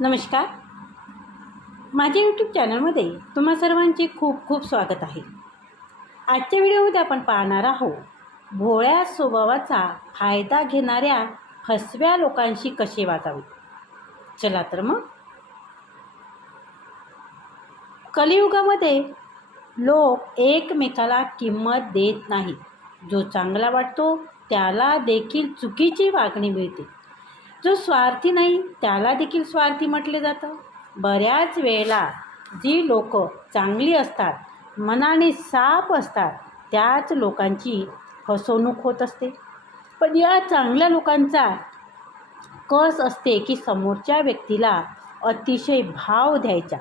नमस्कार. माझ्या यूट्यूब चॅनलमध्ये तुम्हा सर्वांचे खूप खूप स्वागत आहे. आजच्या व्हिडिओमध्ये आपण पाहणार आहोत भोळ्या स्वभावाचा फायदा घेणाऱ्या फसव्या लोकांशी कसे वागावे? चला तर मग. कलियुगामध्ये लोक एकमेकाला किंमत देत नाही जो चांगला वाटतो त्याला देखील चुकीची वागणी मिळते. जो स्वार्थी नाही त्याला देखील स्वार्थी म्हटले जातं. बऱ्याच वेळेला जी लोक चांगली असतात मनाने साफ असतात त्याच लोकांची फसवणूक होत असते. पण या चांगल्या लोकांचा कस असते की समोरच्या व्यक्तीला अतिशय भाव द्यायचा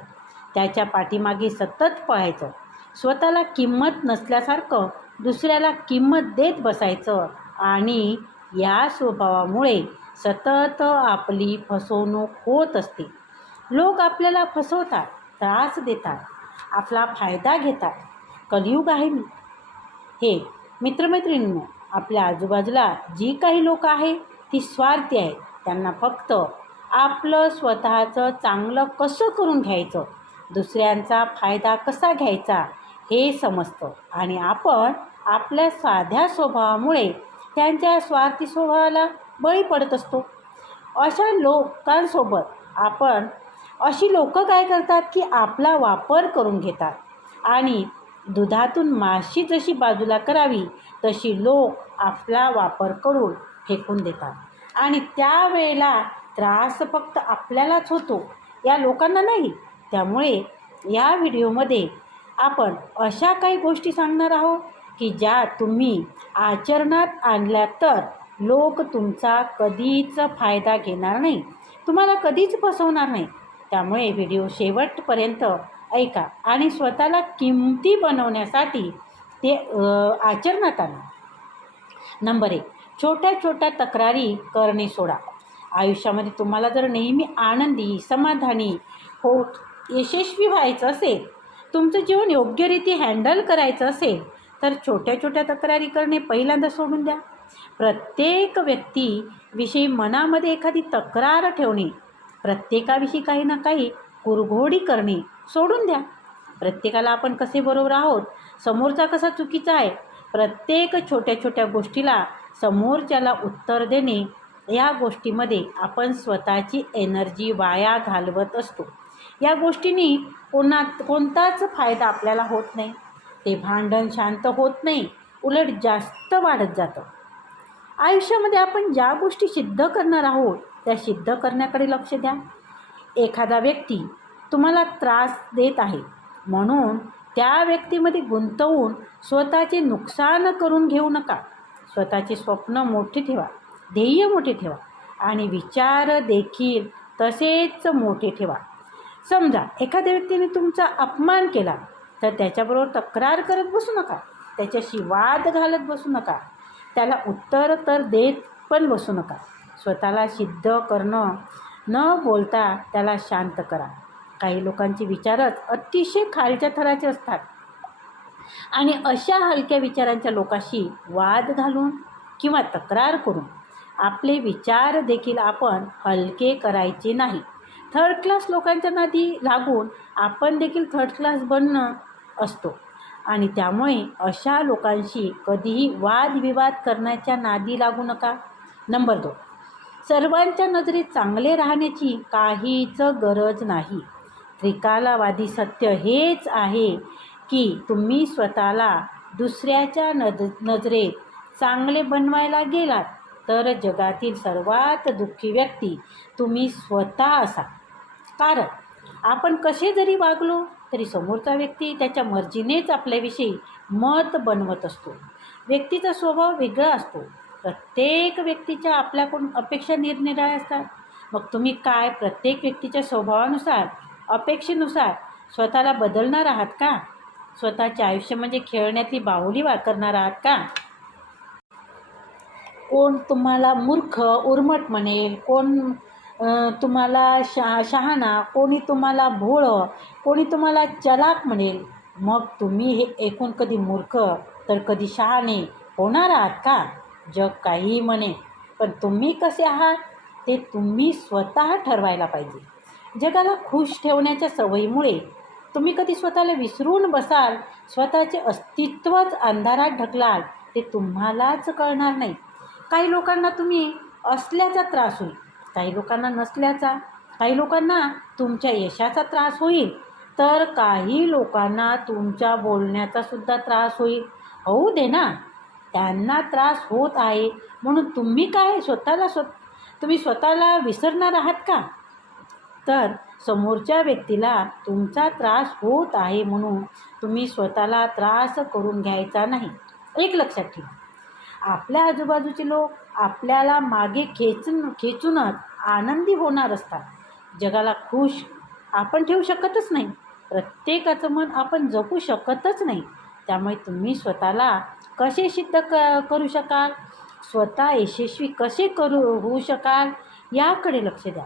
त्याच्या पाठीमागे सतत पळायचं स्वतःला किंमत नसल्यासारखं दुसऱ्याला किंमत देत बसायचं आणि या स्वभावामुळे सतत आपली फसवणूक होत असते. लोक आपल्याला फसवतात त्रास देतात आपला फायदा घेतात. कलियुग आहे. मी हे मित्रमैत्रिणींनो आपल्या आजूबाजूला जी काही लोक आहे ती स्वार्थी आहेत. त्यांना फक्त आपलं स्वतःचं चांगलं कसं करून घ्यायचं दुसऱ्यांचा फायदा कसा घ्यायचा हे समजतं. आणि आपण आपल्या साध्या स्वभावामुळे त्यांच्या स्वार्थी स्वभावाला बळी पडत असतो. अशा लोकांसोबत आपण अशी लोकं काय करतात की आपला वापर करून घेतात. आणि दुधातून माशी जशी बाजूला करावी तशी लोक आपला वापर करून फेकून देतात. आणि त्यावेळेला त्रास फक्त आपल्यालाच होतो या लोकांना नाही. त्यामुळे या व्हिडिओमध्ये आपण अशा काही गोष्टी सांगणार आहोत की ज्या तुम्ही आचरणात आणल्या तर लोक तुमचा कधीच फायदा घेणार नाही. तुम्हाला कधीच फसवणार नाही. त्यामुळे व्हिडिओ शेवटपर्यंत ऐका आणि स्वतःला किमती बनवण्यासाठी ते आचरणात आणा. नंबर एक छोट्या छोट्या तक्रारी करणे सोडा. आयुष्यामध्ये तुम्हाला जर नेहमी आनंदी समाधानी हो यशस्वी व्हायचं असेल तुमचं जीवन योग्यरीती हँडल करायचं असेल तर छोट्या छोट्या तक्रारी करणे पहिल्यांदा सोडून द्या. प्रत्येक व्यक्तीविषयी मनामध्ये एखादी तक्रार ठेवणे प्रत्येकाविषयी काही ना काही कुरघोडी करणे सोडून द्या. प्रत्येकाला आपण कसे बरोबर आहोत समोरचा कसा चुकीचा आहे प्रत्येक छोट्या छोट्या गोष्टीला समोरच्याला उत्तर देणे या गोष्टीमध्ये आपण स्वतःची एनर्जी वाया घालवत असतो. या गोष्टीने कोणा कोणताच फायदा आपल्याला होत नाही. ते भांडण शांत होत नाही उलट जास्त वाढत जातं. आयुष्यामध्ये आपण ज्या गोष्टी सिद्ध करणार आहोत त्या सिद्ध करण्याकडे लक्ष द्या. एखादा व्यक्ती तुम्हाला त्रास देत आहे म्हणून त्या व्यक्तीमध्ये गुंतवून स्वतःचे नुकसान करून घेऊ नका. स्वतःचे स्वप्न मोठे ठेवा ध्येय मोठे ठेवा आणि विचार देखील तसेच मोठे ठेवा. समजा एखाद्या व्यक्तीने तुमचा अपमान केला तर त्याच्याबरोबर तक्रार करत बसू नका. त्याच्याशी वाद घालत बसू नका. त्याला उत्तर तर देत पण बसू नका. स्वतःला सिद्ध करणं न बोलता त्याला शांत करा. काही लोकांचे विचारच अतिशय खालच्या थराचे असतात. आणि अशा हलक्या विचारांच्या लोकांशी वाद घालून किंवा तक्रार करून आपले विचार देखील आपण हलके करायचे नाही. थर्ड क्लास लोकांच्या नादी लागून आपण देखील थर्ड क्लास बनणं असतो. आणि त्यामुळे अशा लोकांशी कधीही वादविवाद करण्याच्या नादी लागू नका. नंबर दोन. सर्वांच्या नजरेत चांगले राहण्याची काहीच गरज नाही. त्रिकालावादी सत्य हेच आहे की तुम्ही स्वतःला दुसऱ्याच्या नज नजरेत चांगले बनवायला गेलात तर जगातील सर्वात दुःखी व्यक्ती तुम्ही स्वतः असा कारण आपण कसे जरी वागलो तरी समोरचा व्यक्ती त्याच्या मर्जीनेच आपल्याविषयी मत बनवत असतो. व्यक्तीचा स्वभाव वेगळा असतो. प्रत्येक व्यक्तीच्या आपल्याकडून अपेक्षा निरनिराळ्या असतात. मग तुम्ही काय प्रत्येक व्यक्तीच्या स्वभावानुसार अपेक्षेनुसार स्वतःला बदलणार आहात का? स्वतःचे आयुष्य म्हणजे खेळण्यातली बाहुली वाकरणार आहात का? कोण तुम्हाला मूर्ख उर्मट म्हणेल कोण तुम्हाला शहा शहाणा कोणी तुम्हाला भोळं कोणी तुम्हाला चलाक म्हणेल मग तुम्ही हे ऐकून कधी मूर्ख तर कधी शहाणे होणार आहात का? जग काहीही म्हणे पण तुम्ही कसे आहात? ते तुम्ही स्वतः ठरवायला पाहिजे. जगाला खुश ठेवण्याच्या सवयीमुळे तुम्ही कधी स्वतःला विसरून बसाल स्वतःचे अस्तित्वच अंधारात ढकलाल ते तुम्हालाच कळणार नाही. काही लोकांना तुम्ही असल्याचा त्रास होईल. काही लोकांना नसल्याचा काही लोकांना तुमच्या यशाचा त्रास होईल तर काही लोकांना तुमच्या बोलण्याचा सुद्धा त्रास होईल. होऊ दे ना त्यांना त्रास होत आहे म्हणून तुम्ही काय स्वतःला स्व तुम्ही स्वतःला विसरणार आहात का? तर समोरच्या व्यक्तीला तुमचा त्रास होत आहे म्हणून तुम्ही स्वतःला त्रास करून घ्यायचा नाही. एक लक्षात ठेवा. आपल्या आजूबाजूचे लोक आपल्याला मागे खेचून खेचूनच आनंदी होणार असतात. जगाला खुश आपण ठेवू शकतच नाही. प्रत्येकाचं मन आपण जपू शकतच नाही. त्यामुळे तुम्ही स्वतःला कसे सिद्ध क करू शकाल? स्वतः यशस्वी कसे करू होऊ शकाल? याकडे लक्ष द्या.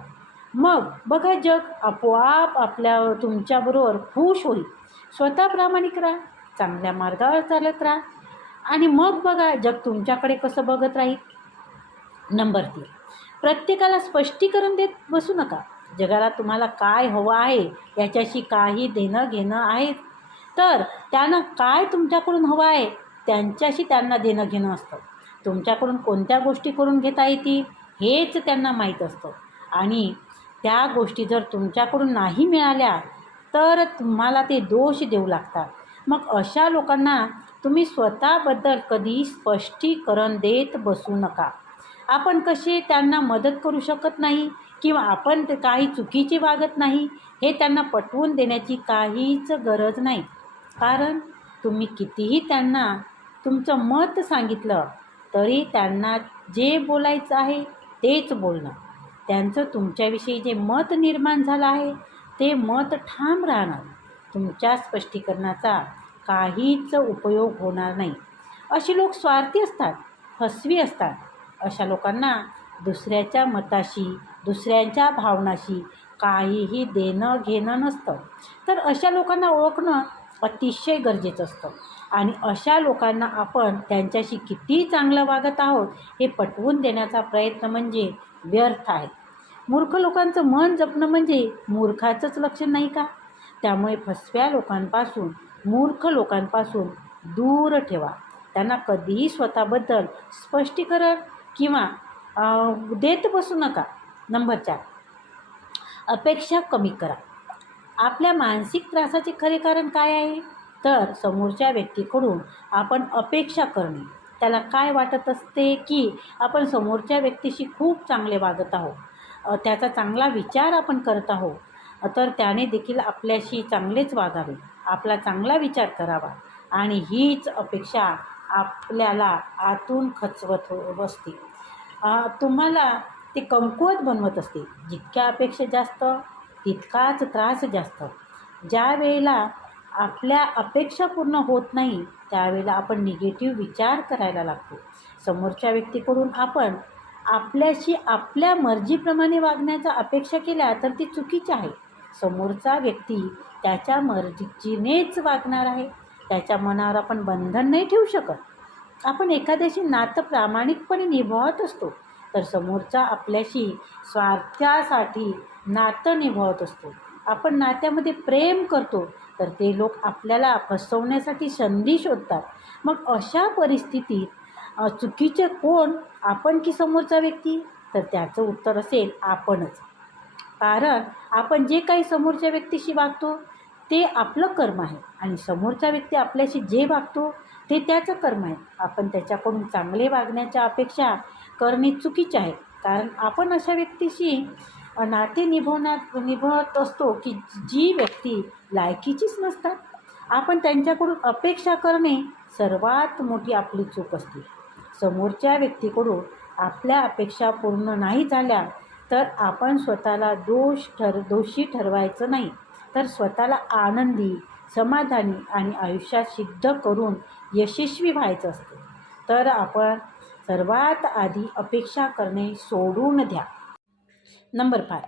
मग बघा जग आपोआप आपल्या तुमच्याबरोबर खुश होईल. स्वतः प्रामाणिक राहा. चांगल्या मार्गावर चालत राहा. आणि मग बघा जग तुमच्याकडे कसं बघत राहील. नंबर तीन. प्रत्येकाला स्पष्टीकरण देत बसू नका. जगाला तुम्हाला काय हवं आहे याच्याशी काही देणं घेणं आहे. तर त्यांना काय तुमच्याकडून हवं आहे त्यांच्याशी त्यांना देणं घेणं असतं. तुमच्याकडून कोणत्या गोष्टी करून घेता येतील हेच त्यांना माहीत असतं. आणि त्या गोष्टी जर तुमच्याकडून नाही मिळाल्या तर तुम्हाला ते दोष देऊ लागतात. मग अशा लोकांना तुम्ही स्वतःबद्दल कधी स्पष्टीकरण देत बसू नका. आपण कसे त्यांना मदत करू शकत नाही किंवा आपण ते काही चुकीचे वागत नाही हे त्यांना पटवून देण्याची काहीच गरज नाही. कारण तुम्ही कितीही त्यांना तुमचं मत सांगितलं तरी त्यांना जे बोलायचं आहे तेच बोलणं. त्यांचं तुमच्याविषयी जे मत निर्माण झालं आहे ते मत ठाम राहणार तुमच्या स्पष्टीकरणाचा काहीच उपयोग होणार नाही. अशी लोक स्वार्थी असतात फसवी असतात. अशा लोकांना दुसऱ्याच्या मताशी दुसऱ्यांच्या भावनाशी काहीही देणं घेणं नसतं. तर अशा लोकांना ओळखणं अतिशय गरजेचं असतं. आणि अशा लोकांना आपण त्यांच्याशी किती चांगलं वागत आहोत हे पटवून देण्याचा प्रयत्न म्हणजे व्यर्थ आहे. मूर्ख लोकांचं मन जपणं म्हणजे मूर्खाचंच लक्षण नाही का? त्यामुळे फसव्या लोकांपासून मूर्ख लोकांपासून दूर ठेवा. त्यांना कधीही स्वतःबद्दल स्पष्टीकरण किंवा देत बसू नका. नंबर चार. अपेक्षा कमी करा. आपल्या मानसिक त्रासाचे खरे कारण काय आहे? तर समोरच्या व्यक्तीकडून आपण अपेक्षा करणे. त्याला काय वाटत असते की आपण समोरच्या व्यक्तीशी खूप चांगले वागत आहोत. त्याचा चांगला विचार आपण करत आहोत. तर त्याने देखील आपल्याशी चांगलेच वागावे. आपला चांगला विचार करावा. आणि हीच अपेक्षा आपल्याला आतून खचवत हो बसते. तुम्हाला ते कमकुवत बनवत असते. जितक्या अपेक्षा जास्त तितकाच त्रास जास्त. ज्या वेळेला आपल्या अपेक्षा पूर्ण होत नाही त्यावेळेला आपण निगेटिव्ह विचार करायला लागतो. समोरच्या व्यक्तीकडून आपण आपल्याशी आपल्या मर्जीप्रमाणे वागण्याचा अपेक्षा केल्या तर ती चुकीची आहे. समोरचा व्यक्ती त्याच्या मर्जीनेच वागणार आहे. त्याच्या मनावर आपण बंधन नाही ठेवू शकत. आपण एखाद्याशी नातं प्रामाणिकपणे निभावत असतो तर समोरचा आपल्याशी स्वार्थासाठी नातं निभावत असतो. आपण नात्यामध्ये प्रेम करतो तर ते लोक आपल्याला फसवण्यासाठी संधी शोधतात. मग अशा परिस्थितीत चुकीचे कोण? आपण की समोरचा व्यक्ती? तर त्याचं उत्तर असेल आपणच. कारण आपण जे काही समोरच्या व्यक्तीशी वागतो ते आपलं कर्म आहे. आणि समोरचा व्यक्ती आपल्याशी जे वागतो ते त्याचं कर्म आहे. आपण त्याच्याकडून चांगले वागण्याच्या अपेक्षा करणे चुकीचे आहे. कारण आपण अशा व्यक्तीशी नाते निभवण्यात निभवत असतो की जी व्यक्ती लायकीचीच नसतात. आपण त्यांच्याकडून अपेक्षा करणे सर्वात मोठी आपली चूक असते. समोरच्या व्यक्तीकडून आपल्या अपेक्षा पूर्ण नाही झाल्या तर आपण स्वतःला दोष ठर दोषी ठरवायचं नाही. तर स्वतःला आनंदी समाधानी आणि आयुष्यात सिद्ध करून यशस्वी व्हायचं असते. तर आपण सर्वात आधी अपेक्षा करणे सोडून द्या. नंबर फाय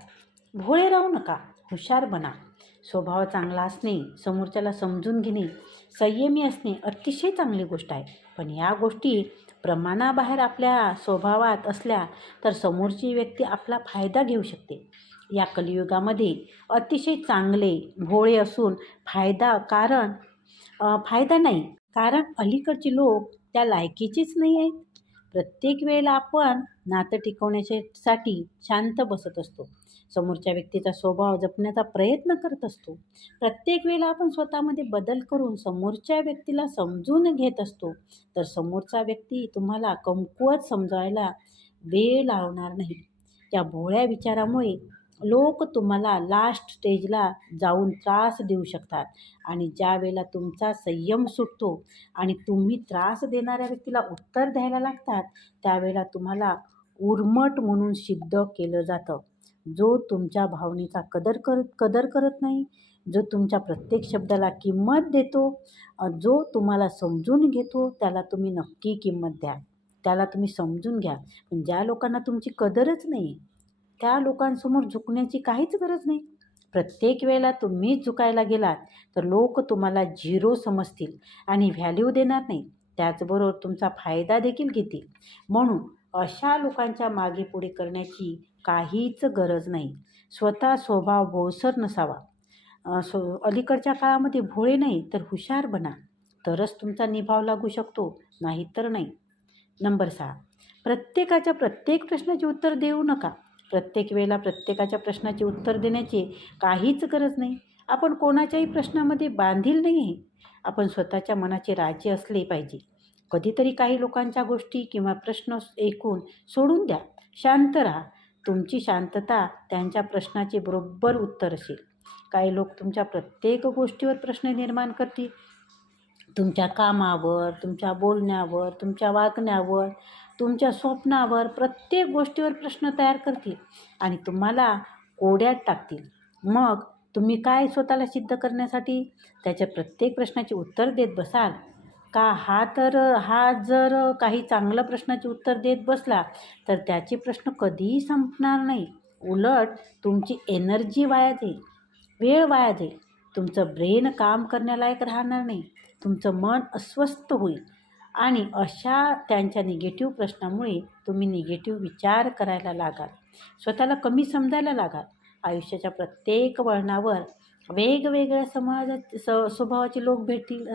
भोळे राहू नका. हुशार बना. स्वभाव चांगला असणे समोरच्याला समजून घेणे संयमी असणे अतिशय चांगली गोष्ट आहे. पण या गोष्टी प्रमाणाबाहेर आपल्या स्वभावात असल्या तर समोरची व्यक्ती आपला फायदा घेऊ शकते. या कलियुगामध्ये अतिशय चांगले भोळे असून फायदा कारण फायदा नाही. कारण अलीकडचे लोक त्या लायकीचेच नाही आहेत. प्रत्येक वेळेला आपण नातं टिकवण्यासाठी शांत बसत असतो. समोरच्या व्यक्तीचा स्वभाव जपण्याचा प्रयत्न करत असतो. प्रत्येक वेळेला आपण स्वतःमध्ये बदल करून समोरच्या व्यक्तीला समजून घेत असतो. तर समोरचा व्यक्ती तुम्हाला कमकुवत समजायला वेळ लावणार नाही. त्या भोळ्या विचारामुळे लोक तुम्हाला लास्ट स्टेजला जाऊन त्रास देऊ शकतात. आणि ज्या वेळेला तुमचा संयम सुटतो आणि तुम्ही त्रास देणाऱ्या व्यक्तीला उत्तर द्यायला लागतात त्यावेळेला तुम्हाला उर्मट म्हणून सिद्ध केलं जातं. जो तुमच्या भावनेचा कदर करत कदर करत नाही जो तुमच्या प्रत्येक शब्दाला किंमत देतो जो तुम्हाला समजून घेतो त्याला तुम्ही नक्की किंमत द्या. त्याला तुम्ही समजून घ्या. पण ज्या लोकांना तुमची कदरच नाही त्या लोकांसमोर झुकण्याची काहीच गरज नाही. प्रत्येक वेळेला तुम्हीच झुकायला गेलात तर लोक तुम्हाला झिरो समजतील आणि व्हॅल्यू देणार नाही. त्याचबरोबर तुमचा फायदा देखील घेतील. म्हणून अशा लोकांच्या मागे पुढे करण्याची काहीच गरज नाही. स्वतः स्वभाव भोसर नसावा. सो अलीकडच्या काळामध्ये भोळे नाही तर हुशार बना. तरच तुमचा निभाव लागू शकतो नाही तर नाही. नंबर सहा. प्रत्येकाच्या प्रत्येक प्रश्नाचे उत्तर देऊ नका. प्रत्येक वेळेला प्रत्येकाच्या प्रश्नाचे उत्तर देण्याची काहीच गरज नाही. आपण कोणाच्याही प्रश्नामध्ये बांधील नाही. आहे आपण स्वतःच्या मनाचे राजे असले पाहिजे. कधीतरी काही लोकांच्या गोष्टी किंवा प्रश्न ऐकून सोडून द्या. शांत राहा. तुमची शांतता त्यांच्या प्रश्नाचे बरोबर उत्तर असेल. काही लोक तुमच्या प्रत्येक गोष्टीवर प्रश्न निर्माण करतील. तुमच्या कामावर तुमच्या बोलण्यावर तुमच्या वागण्यावर. तुमच्या स्वप्नावर प्रत्येक गोष्टीवर प्रश्न तयार करतील आणि तुम्हाला कोड्यात टाकतील. मग तुम्ही काय स्वतःला सिद्ध करण्यासाठी? त्याच्या प्रत्येक प्रश्नाचे उत्तर देत बसाल. का हा तर हा जर काही चांगलं प्रश्नाचे उत्तर देत बसला तर त्याचे प्रश्न कधीही संपणार नाही. उलट तुमची एनर्जी वाया जाईल. वेळ वाया जाईल. तुमचं ब्रेन काम करण्यालायक राहणार नाही. तुमचं मन अस्वस्थ होईल. आणि अशा त्यांच्या निगेटिव्ह प्रश्नामुळे तुम्ही निगेटिव्ह विचार करायला लागाल. स्वतःला कमी समजायला लागाल. आयुष्याच्या प्रत्येक वळणावर वेगवेगळ्या समाजात स स्वभावाचे लोक भेटतील.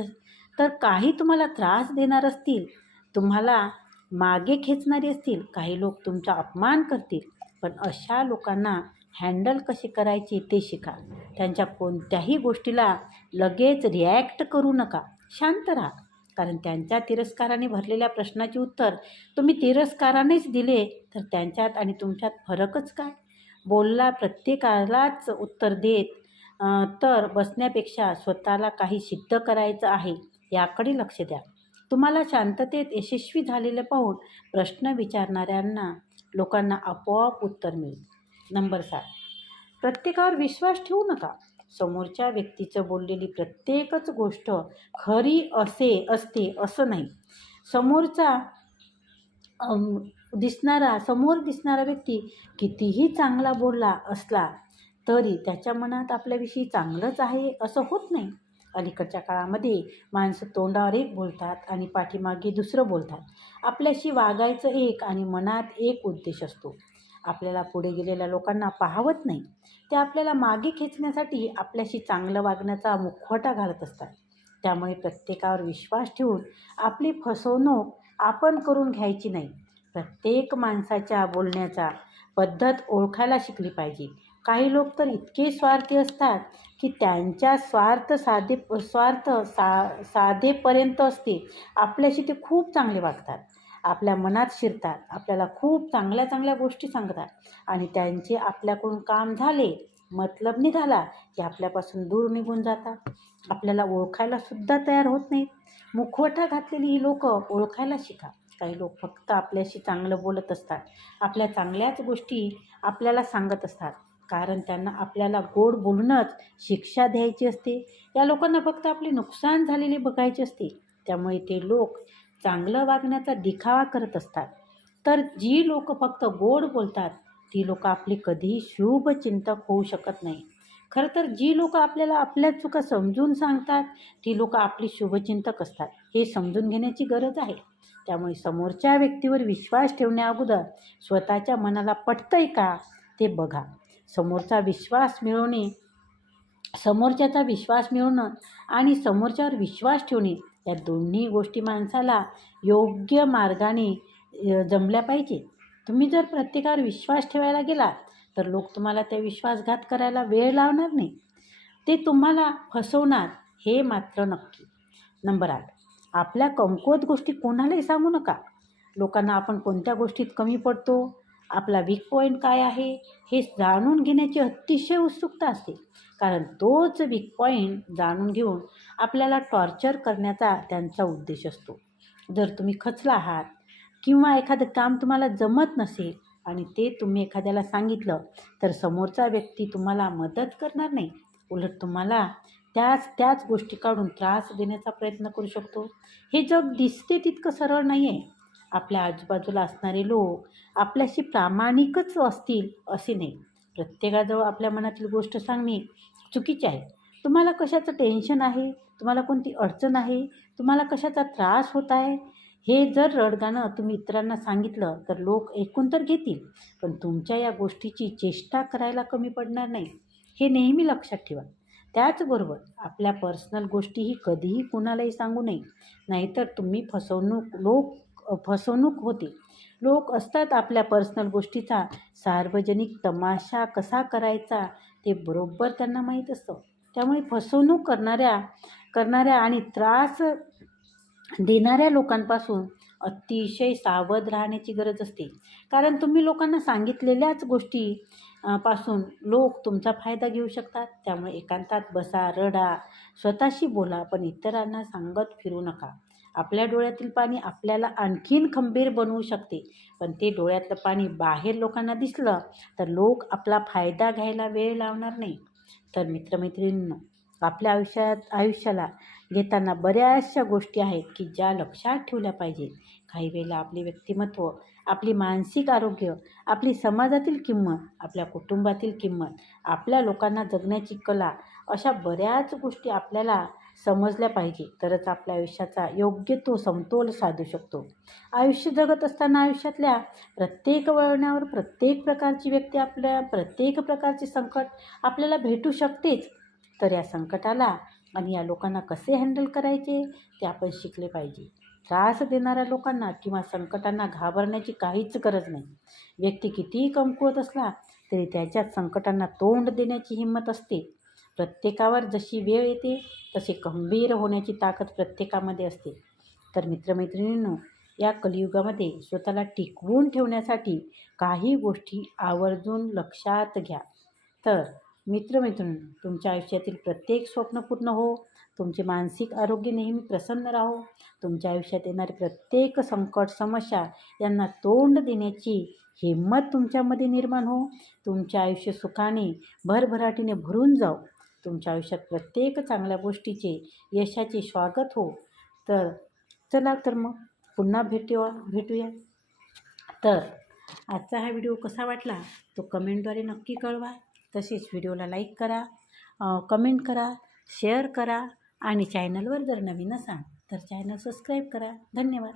तर काही तुम्हाला त्रास देणार असतील. तुम्हाला मागे खेचणारी असतील. काही लोक तुमचा अपमान करतील. पण अशा लोकांना हँडल कसे करायचे ते शिका. त्यांच्या कोणत्याही गोष्टीला लगेच रिॲक्ट करू नका. शांत राहा. कारण त्यांच्या तिरस्काराने भरलेल्या प्रश्नाचे उत्तर तुम्ही तिरस्कारानेच दिले तर त्यांच्यात आणि तुमच्यात फरकच काय? बोलला प्रत्येकालाच उत्तर देत तर बसण्यापेक्षा स्वतःला काही सिद्ध करायचं आहे याकडे लक्ष द्या. तुम्हाला शांततेत यशस्वी झालेलं पाहून प्रश्न विचारणाऱ्यांना लोकांना आपोआप उत्तर मिळेल. नंबर सात. प्रत्येकावर विश्वास ठेवू नका. समोरच्या व्यक्तीचं बोललेली प्रत्येकच गोष्ट खरी असे असते असं नाही. समोरचा दिसणारा समोर दिसणारा व्यक्ती कितीही चांगला बोलला असला तरी त्याच्या मनात आपल्याविषयी चांगलंच आहे असं होत नाही. अलीकडच्या काळामध्ये माणसं तोंडावर एक बोलतात आणि पाठीमागे दुसरं बोलतात. आपल्याशी वागायचं एक आणि मनात एक उद्देश असतो. आपल्याला पुढे गेलेल्या लोकांना पाहवत नाही ते आपल्याला मागे खेचण्यासाठी आपल्याशी चांगलं वागण्याचा मुखवटा घालत असतात. त्यामुळे प्रत्येकावर विश्वास ठेवून आपली फसवणूक आपण करून घ्यायची नाही. प्रत्येक माणसाच्या बोलण्याचा पद्धत ओळखायला शिकली पाहिजे. काही लोक तर इतके स्वार्थी असतात की त्यांच्या स्वार्थ साधे स्वार्थ सा साधेपर्यंत असते आपल्याशी ते खूप चांगले वागतात. आपल्या मनात शिरतात आपल्याला खूप चांगल्या चांगल्या गोष्टी सांगतात आणि त्यांचे आपल्याकडून काम झाले मतलब निघाला की आपल्यापासून दूर निघून जातात. आपल्याला ओळखायला सुद्धा तयार होत नाहीत. मुखवटा घातलेली ही लोक ओळखायला शिका. काही लोक फक्त आपल्याशी चांगलं बोलत असतात. आपल्या चांगल्याच गोष्टी आपल्याला सांगत असतात. कारण त्यांना आपल्याला गोड बोलूनच शिक्षा द्यायची असते. या लोकांना फक्त आपले नुकसान झालेले बघायचे असते. त्यामुळे ते लोक चांगलं वागण्याचा दिखावा करत असतात. तर जी लोक फक्त गोड बोलतात ती लोक आपली कधीही शुभचिंतक होऊ शकत नाही. खरं तर जी लोक आपल्याला आपल्या चुका समजून सांगतात ती लोक आपली शुभचिंतक असतात. हे समजून घेण्याची गरज आहे. त्यामुळे समोरच्या व्यक्तीवर विश्वास ठेवण्या अगोदर स्वतःच्या मनाला पटतंय का ते बघा. समोरचा विश्वास मिळवणे समोरच्याचा विश्वास मिळवणं आणि समोरच्यावर विश्वास ठेवणे या दोन्ही गोष्टी माणसाला योग्य मार्गाने जमल्या पाहिजे. तुम्ही जर प्रत्येकावर विश्वास ठेवायला गेला तर लोक तुम्हाला त्या विश्वासघात करायला वेळ लावणार नाही. ते तुम्हाला फसवणार हे मात्र नक्की. नंबर आठ. आपल्या कमकुवत गोष्टी कोणालाही सांगू नका. लोकांना आपण कोणत्या गोष्टीत कमी पडतो? आपला वीक पॉईंट काय आहे? हे जाणून घेण्याची अतिशय उत्सुकता असते. कारण तोच वीक पॉईंट जाणून घेऊन आपल्याला टॉर्चर करण्याचा त्यांचा उद्देश असतो. जर तुम्ही खचला आहात किंवा एखादं काम तुम्हाला जमत नसेल आणि ते तुम्ही एखाद्याला सांगितलं तर समोरचा व्यक्ती तुम्हाला मदत करणार नाही. उलट तुम्हाला त्याच त्याच गोष्टी काढून त्रास देण्याचा प्रयत्न करू शकतो. हे जग दिसते तितकं सरळ नाही आहे आपल्या आजूबाजूला असणारे लोक आपल्याशी प्रामाणिकच असतील असे नाही. प्रत्येकाजवळ आपल्या मनातील गोष्ट सांगणे चुकीची आहे. तुम्हाला कशाचं टेन्शन आहे? तुम्हाला कोणती अडचण आहे? तुम्हाला कशाचा त्रास होत आहे? हे जर रडगाणं तुम्ही इतरांना सांगितलं तर लोक ऐकून तर घेतील. पण तुमच्या या गोष्टीची चेष्टा करायला कमी पडणार नाही. हे नेहमी लक्षात ठेवा. त्याचबरोबर आपल्या पर्सनल गोष्टीही कधीही कुणालाही सांगू नये. नाहीतर तुम्ही फसवणूक लोक फसवणूक होते. लोक असतात आपल्या पर्सनल गोष्टीचा सार्वजनिक तमाशा कसा करायचा ते बरोबर त्यांना माहीत असतं. त्यामुळे फसवणूक करणाऱ्या करणाऱ्या आणि त्रास देणाऱ्या लोकांपासून अतिशय सावध राहण्याची गरज असते. कारण तुम्ही लोकांना सांगितलेल्याच गोष्टी पासून लोक तुमचा फायदा घेऊ शकतात. त्यामुळे एकांतात बसा रडा स्वतःशी बोला पण इतरांना सांगत फिरू नका. आपल्या डोळ्यातील पाणी आपल्याला आणखीन खंबीर बनवू शकते. पण ते डोळ्यातलं पाणी बाहेर लोकांना दिसलं तर लोक आपला फायदा घ्यायला वेळ लावणार नाही. तर मित्रमैत्रिणींनो आपल्या आयुष्यात आयुष्याला घेताना बऱ्याचशा गोष्टी आहेत की ज्या लक्षात ठेवल्या पाहिजेत. काही वेळेला आपले व्यक्तिमत्व आपली मानसिक आरोग्य आपली समाजातील किंमत आपल्या कुटुंबातील किंमत आपल्या लोकांना जगण्याची कला अशा बऱ्याच गोष्टी आपल्याला समजल्या पाहिजे. तरच आपल्या आयुष्याचा योग्य तो समतोल साधू शकतो. आयुष्य जगत असताना आयुष्यातल्या प्रत्येक वळणावर प्रत्येक प्रकारची व्यक्ती आपल्या प्रत्येक प्रकारचे संकट आपल्याला भेटू शकतेच. तर या संकटाला आणि या लोकांना कसे हँडल करायचे ते आपण शिकले पाहिजे. त्रास देणाऱ्या लोकांना किंवा संकटांना घाबरण्याची काहीच गरज नाही. व्यक्ती कितीही कमकुवत असला तरी त्याच्यात संकटांना तोंड देण्याची हिंमत असते. प्रत्येकावर जशी वेळ येते तसे गंभीर होण्याची ताकद प्रत्येकामध्ये असते. तर मित्रमैत्रिणींनो या कलियुगामध्ये स्वतःला टिकवून ठेवण्यासाठी काही गोष्टी आवर्जून लक्षात घ्या. तर मित्रमैत्रिणी तुमच्या आयुष्यातील प्रत्येक स्वप्न पूर्ण हो. तुमचे मानसिक आरोग्य नेहमी प्रसन्न राहो. तुमच्या आयुष्यात येणारे प्रत्येक संकट समस्या यांना तोंड देण्याची हिंमत तुमच्यामध्ये निर्माण हो. तुमचे आयुष्य सुखाने भरभराटीने भरून जाऊ तुमच्या आयुष्यात प्रत्येक चांगल्या गोष्टीचे यशाचे स्वागत हो. तर चला तर मग पुन्हा भेटूया भेटूया. तर आजचा हा व्हिडिओ कसा वाटला? तो कमेंटद्वारे नक्की कळवा. तसेच व्हिडिओला लाईक करा कमेंट करा शेअर करा आणि चॅनलवर जर नवीन असाल तर चॅनल सबस्क्राईब करा. धन्यवाद.